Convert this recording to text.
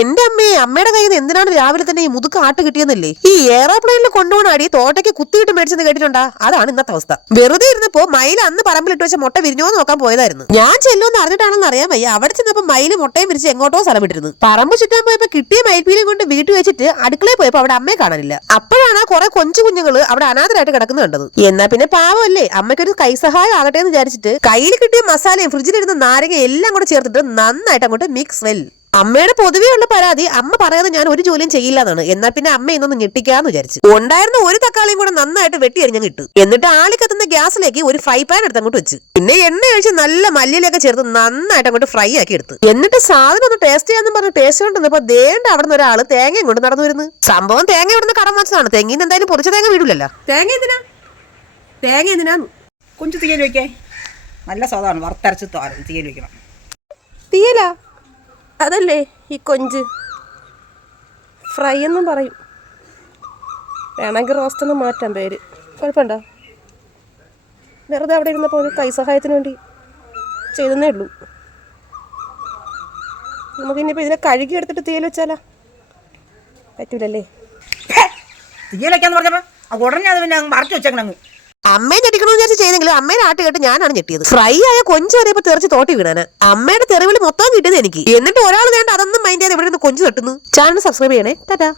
എന്റെ അമ്മയെ അമ്മയുടെ കയ്യിൽ നിന്ന് എന്തിനാണ് രാവിലെ തന്നെ ഈ മുതുക്ക് ആട്ട് കിട്ടിയെന്നല്ലേ? ഈ എയറോപ്ലെയിനിൽ കൊണ്ടുപോകണ അടി തോട്ടയ്ക്ക് കുത്തിയിട്ട് മേടിച്ചെന്ന് കേട്ടിട്ടുണ്ടാ? അതാണ് ഇന്നത്തെ അവസ്ഥ. വെറുതെ ഇരുന്നപ്പോ മയിൽ അന്ന് പറമ്പിലിട്ട് വെച്ച മുട്ട വിരിഞ്ഞോ നോക്കാൻ പോയതായിരുന്നു. ഞാൻ ചെല്ലുമെന്ന് അറിഞ്ഞിട്ടാണെന്ന് അറിയാൻ വയ്യ. അവിടെ ചെന്നപ്പോ മയിൽ മുട്ടയും വിരിച്ച് എങ്ങോട്ടോ സ്ഥലം വിട്ടിരുന്നു പറമ്പ് ചുറ്റാൻ പോയപ്പോ കിട്ടിയ മയിൽപീലും കൊണ്ട് വീട്ടിൽ വെച്ചിട്ട് അടുക്കളയിൽ പോയപ്പോ അവിടെ അമ്മയെ കാണാനില്ല. അപ്പോഴാണ് കുറെ കൊഞ്ചു കുഞ്ഞുങ്ങൾ അവിടെ അനാഥരായിട്ട് കിടക്കുന്നത് കണ്ടത്. എന്നാ പിന്നെ പാവമല്ലേ? അമ്മയ്ക്കൊരു കൈസഹായം ആകട്ടെ എന്ന് വിചാരിച്ചിട്ട് കയ്യിൽ കിട്ടിയ മസാലയും ഫ്രിഡ്ജിലിരുന്ന നാരങ്ങ എല്ലാം കൂടെ ചേർത്തിട്ട് നന്നായിട്ട് അങ്ങോട്ട് മിക്സ് വെൽ അമ്മയുടെ പൊതുവേ ഉള്ള പരാതി അമ്മ പറയാതെ ഞാൻ ഒരു ജോലിയും ചെയ്യില്ല എന്നാണ് എന്നാൽ പിന്നെ അമ്മ ഇന്നൊന്ന് ഞെട്ടിക്കാന്ന് വിചാരിച്ചു. ഉണ്ടായിരുന്ന ഒരു തക്കാളിയും കൂടെ നന്നായിട്ട് വെട്ടി അരിഞ്ഞങ്ങ് ഇട്ടു. എന്നിട്ട് ആളി കത്തുന്ന ഗ്യാസിലേക്ക് ഒരു ഫ്രൈ പാൻ എടുത്ത് അങ്ങോട്ട് വെച്ച്. പിന്നെ എണ്ണ ഒഴിച്ച് നല്ല മല്ലിയിലൊക്കെ ചേർത്ത് നന്നായിട്ട് അങ്ങോട്ട് ഫ്രൈ ആക്കി എടുത്തു. എന്നിട്ട് സാധനം ഒന്ന് ടേസ്റ്റ് ചെയ്യാന്ന് പറഞ്ഞ് ടേസ്റ്റ് കൊണ്ടിരുന്നപ്പോ ദേണ്ട അവിടെ നിന്ന് ഒരാൾ തേങ്ങയും കൊണ്ട് നടന്നു വരുന്നു സംഭവം തേങ്ങ ഇവിടുന്ന് കടം വെച്ചതാണ് തെങ്ങിന് എന്തായാലും പൊറിച്ച തേങ്ങ വീടില്ലല്ലോ തേങ്ങ എന്തിനാ? തേങ്ങ എന്തിനാ? കൊഞ്ചു തീയൽ വയ്ക്കേ നല്ല സ്വാദാണ്. വറുത്തരച്ച് തീയൽ വയ്ക്കണം തീയല? അതല്ലേ ഈ കൊഞ്ച്? ഫ്രൈ എന്നും പറയും. വേണമെങ്കിൽ റോസ്റ്റ് മാറ്റാൻ മാറ്റാം പേര്. കുഴപ്പമുണ്ടോ? വെറുതെ അവിടെ ഇരുന്നപ്പോൾ ഒരു കൈസഹായത്തിന് വേണ്ടി ചെയ്തെന്നേ ഉള്ളൂ. നമുക്കിനിപ്പോൾ ഇതിനെ കഴുകി എടുത്തിട്ട് തീയൽ വെച്ചാലാ? പറ്റൂലല്ലേ? തീയൽ വയ്ക്കാന്ന് പറഞ്ഞപ്പോൾ ഉടനെ അത് പിന്നെ മറച്ചു വെച്ചേക്കണം അമ്മയെ ഞെട്ടിക്കണമെന്ന് വിചാരിച്ച് ചെയ്തെങ്കിലും അമ്മയെ ആട്ട് കേട്ട് ഞാനാണ് ഞെട്ടിയത്. ഫ്രൈ ആയ കൊഞ്ച് ഇപ്പൊ തെറിച്ച് തോട്ടി വീണാന് അമ്മയുടെ തെറിവിൽ മൊത്തം കിട്ടിയത് എനിക്ക്. എന്നിട്ട് ഒരാൾ വേണ്ട അതൊന്നും മൈൻഡ് ചെയ്യാതെ ഇവിടെ നിന്ന് കൊഞ്ച് തട്ടുന്നു? ചാനൽ സബ്സ്ക്രൈബ് ചെയ്യണേ. ടാറ്റാ.